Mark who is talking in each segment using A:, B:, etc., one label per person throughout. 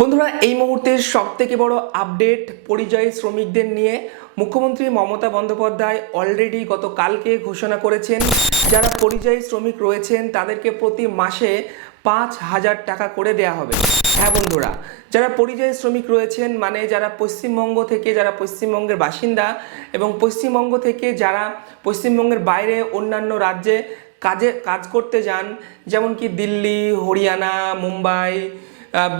A: বন্ধুরা, এই মুহূর্তের সব থেকে বড় আপডেট পরিযায়ী শ্রমিকদের নিয়ে মুখ্যমন্ত্রী মমতা বন্দ্যোপাধ্যায় অলরেডি গতকালকে ঘোষণা করেছেন। যারা পরিযায়ী শ্রমিক রয়েছেন, তাদেরকে প্রতি মাসে পাঁচ হাজার টাকা করে দেয়া হবে। হ্যাঁ বন্ধুরা, যারা পরিযায়ী শ্রমিক রয়েছেন মানে যারা পশ্চিমবঙ্গ থেকে, যারা পশ্চিমবঙ্গের বাসিন্দা এবং পশ্চিমবঙ্গ থেকে যারা পশ্চিমবঙ্গের বাইরে অন্যান্য রাজ্যে কাজে, কাজ করতে যান যেমন কি দিল্লি, হরিয়ানা, মুম্বাই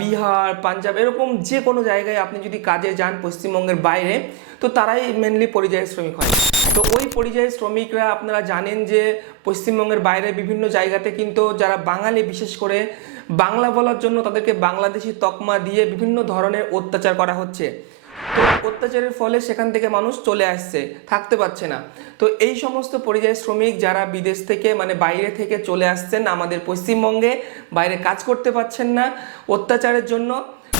A: বিহার, পাঞ্জাব এরকম যে কোনো জায়গায় আপনি যদি কাজে যান পশ্চিমবঙ্গের বাইরে, তো তারাই মেনলি পরিযায়ী শ্রমিক হয়। তো ওই পরিযায়ী শ্রমিকরা আপনারা জানেন যে পশ্চিমবঙ্গের বাইরে বিভিন্ন জায়গাতে কিন্তু যারা বাঙালি, বিশেষ করে বাংলা বলার জন্য তাদেরকে বাংলাদেশি তকমা দিয়ে বিভিন্ন ধরনের অত্যাচার করা হচ্ছে। তো অত্যাচারের ফলে সেখান থেকে মানুষ চলে আসছে, থাকতে পারছে না। তো এই সমস্ত পরিযায়ী শ্রমিক যারা বিদেশ থেকে মানে বাইরে থেকে চলে আসছেন আমাদের পশ্চিমবঙ্গে, বাইরে কাজ করতে পারছেন না অত্যাচারের জন্য,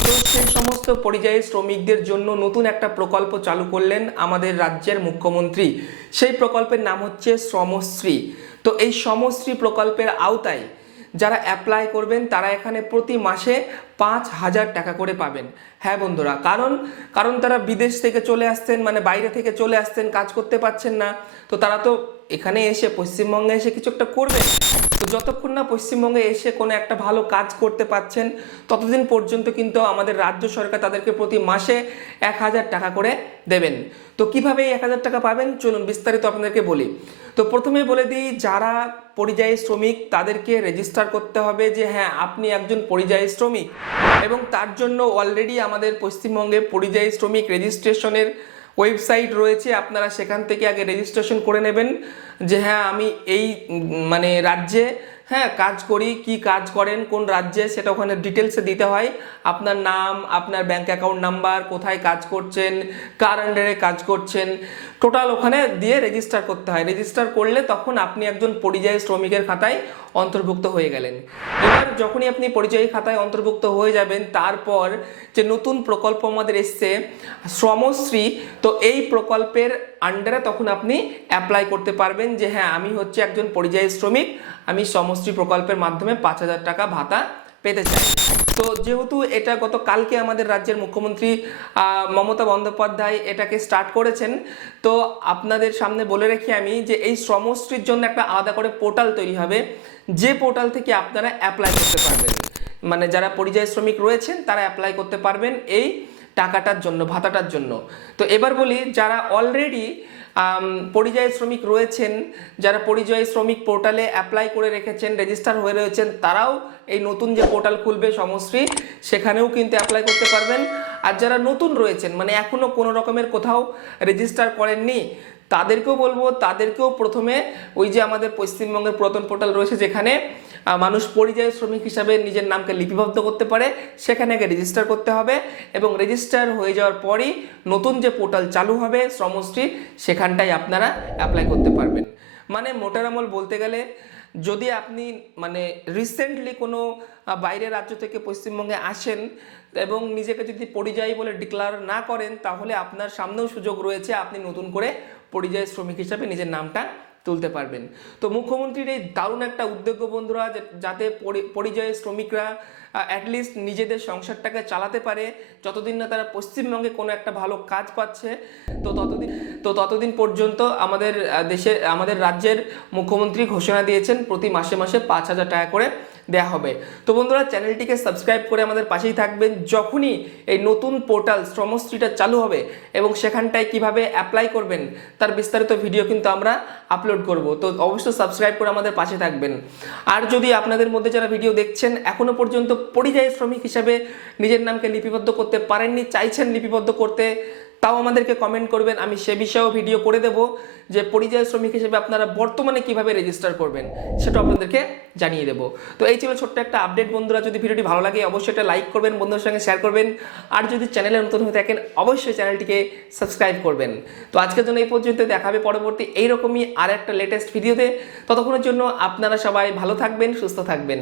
A: তো সেই সমস্ত পরিযায়ী শ্রমিকদের জন্য নতুন একটা প্রকল্প চালু করলেন আমাদের রাজ্যের মুখ্যমন্ত্রী। সেই প্রকল্পের নাম হচ্ছে শ্রমশ্রী। তো এই শ্রমশ্রী প্রকল্পের আওতায় যারা অ্যাপ্লাই করবেন, তারা এখানে প্রতি মাসে পাঁচ হাজার টাকা করে পাবেন। হ্যাঁ বন্ধুরা, কারণ কারণ তারা বিদেশ থেকে চলে আসতেন মানে বাইরে থেকে চলে আসতেন কাজ করতে পারছেন না। তো তারা তো এখানে এসে, পশ্চিমবঙ্গে এসে কিছু একটা করবেন। তো যতক্ষণ না পশ্চিমবঙ্গে এসে কোনো একটা ভালো কাজ করতে পারছেন ততদিন পর্যন্ত কিন্তু আমাদের রাজ্য সরকার তাদেরকে প্রতি মাসে এক হাজার টাকা করে দেবেন। তো কীভাবে এই এক হাজার টাকা পাবেন? চলুন বিস্তারিত আপনাদেরকে বলি। তো প্রথমে বলে দিই, যারা পরিযায়ী শ্রমিক তাদেরকে রেজিস্টার করতে হবে যে হ্যাঁ আপনি একজন পরিযায়ী শ্রমিক এবং তার জন্য অলরেডি আমাদের পশ্চিমবঙ্গে পরিযায়ী শ্রমিক রেজিস্ট্রেশনের ওয়েবসাইট রয়েছে, আপনারা সেখান থেকে আগে রেজিস্ট্রেশন করে নেবেন যে হ্যাঁ আমি এই মানে রাজ্যে হ্যাঁ কাজ করি, কি কাজ করেন, কোন রাজ্যে, সেটা ওখানে ডিটেলসে দিতে হয়। আপনার নাম, আপনার ব্যাঙ্ক অ্যাকাউন্ট নাম্বার কোথায় কাজ করছেন, কার আন্ডারে কাজ করছেন টোটাল ওখানে দিয়ে রেজিস্টার করতে হয়। রেজিস্টার করলে তখন আপনি একজন পরিযায়ী শ্রমিকের খাতায় অন্তর্ভুক্ত হয়ে গেলেন। এবার যখনই আপনি পরিযায়ী খাতায় অন্তর্ভুক্ত হয়ে যাবেন, তারপর যে নতুন প্রকল্প আমাদের এসছে, শ্রমশ্রী, তো এই প্রকল্পের আন্ডারে তখন আপনি অ্যাপ্লাই করতে পারবেন যে হ্যাঁ আমি হচ্ছে একজন পরিযায়ী শ্রমিক, আমি শ্রমশ্রী প্রকল্পের মাধ্যমে পাঁচ হাজার টাকা ভাতা পেতে চাই। তো যেহেতু এটা গত কালকে আমাদের রাজ্যের মুখ্যমন্ত্রী মমতা বন্দ্যোপাধ্যায় এটাকে স্টার্ট করেছেন, তো আপনাদের সামনে বলে রাখি আমি যে এই শ্রমশ্রীর জন্য একটা আলাদা করে পোর্টাল তৈরি হবে, যে পোর্টাল থেকে আপনারা অ্যাপ্লাই করতে পারবেন। মানে যারা পরিযায়ী শ্রমিক রয়েছেন তারা অ্যাপ্লাই করতে পারবেন। এই টাকাটার জন্য, ভাতাটার জন্য। তো এবার বলি, যারা অলরেডি পরিযায়ী শ্রমিক রয়েছেন, যারা পরিযায়ী শ্রমিক পোর্টালে অ্যাপ্লাই করে রেখেছেন রেজিস্টার হয়ে রয়েছেন, তারাও এই নতুন যে পোর্টাল খুলবে সমশ্রী, সেখানেও কিন্তু অ্যাপ্লাই করতে পারবেন। আর যারা নতুন রয়েছেন মানে এখনও কোনো রকমের কোথাও রেজিস্টার করেননি তাদেরকেও বলব, তাদেরকেও প্রথমে ওই যে আমাদের পশ্চিমবঙ্গের পুরাতন পোর্টাল রয়েছে যেখানে মানুষ পরিযায়ী শ্রমিক হিসাবে নিজের নামকে লিপিবদ্ধ করতে পারে, সেখানে আগে রেজিস্টার করতে হবে এবং রেজিস্টার হয়ে যাওয়ার পরই নতুন যে পোর্টাল চালু হবে, শ্রমশ্রী, সেখানটায় আপনারা অ্যাপ্লাই করতে পারবেন। মানে মোটারামল বলতে গেলে, যদি আপনি মানে রিসেন্টলি কোনো বাইরের রাজ্য থেকে পশ্চিমবঙ্গে আসেন এবং নিজেকে যদি পরিযায়ী বলে ডিক্লার না করেন, তাহলে আপনার সামনেও সুযোগ রয়েছে, আপনি নতুন করে পরিযায়ী শ্রমিক হিসাবে নিজের নামটা তুলতে পারবেন। তো মুখ্যমন্ত্রীর এই দারুণ একটা উদ্যোগ বন্ধুরা যাতে পরিযায়ী শ্রমিকরা অ্যাটলিস্ট নিজেদের সংসারটাকে চালাতে পারে, যতদিন না তারা পশ্চিমবঙ্গে কোনো একটা ভালো কাজ পাচ্ছে, তো ততদিন তো ততদিন পর্যন্ত আমাদের দেশের আমাদের রাজ্যের মুখ্যমন্ত্রী ঘোষণা দিয়েছেন, প্রতি মাসে মাসে পাঁচ হাজার টাকা করে দেয়া হবে। তো বন্ধুরা, চ্যানেলটিকে সাবস্ক্রাইব করে আমাদের পাশেই থাকবেন যখনই এই নতুন পোর্টাল শ্রমশ্রীটা চালু হবে এবং সেখানটায় কীভাবে অ্যাপ্লাই করবেন তার বিস্তারিত ভিডিও কিন্তু আমরা আপলোড করব। তো অবশ্যই সাবস্ক্রাইব করে আমাদের পাশে থাকবেন। আর যদি আপনাদের মধ্যে যারা ভিডিও দেখছেন, এখনও পর্যন্ত পরিযায়ী শ্রমিক হিসাবে নিজের নামকে লিপিবদ্ধ করতে পারেননি, চাইছেন লিপিবদ্ধ করতে তাও আমাদেরকে কমেন্ট করবেন। আমি সে বিষয়েও ভিডিও করে দেব যে পরিযায়ী শ্রমিক হিসেবে আপনারা বর্তমানে কীভাবে রেজিস্টার করবেন সেটা আপনাদেরকে জানিয়ে দেবো। তো এই ছিল ছোট্ট একটা আপডেট বন্ধুরা, যদি ভিডিওটি ভালো লাগে, অবশ্যই একটা লাইক করবেন, বন্ধুদের সঙ্গে শেয়ার করবেন। আর যদি চ্যানেলে নতুন হয়ে থাকেন, অবশ্যই চ্যানেলটিকে সাবস্ক্রাইব করবেন। তো আজকের জন্য এই পর্যন্ত দেখাবে পরবর্তী এইরকমই আর একটা লেটেস্ট ভিডিওতে ততক্ষণের জন্য আপনারা সবাই ভালো থাকবেন, সুস্থ থাকবেন।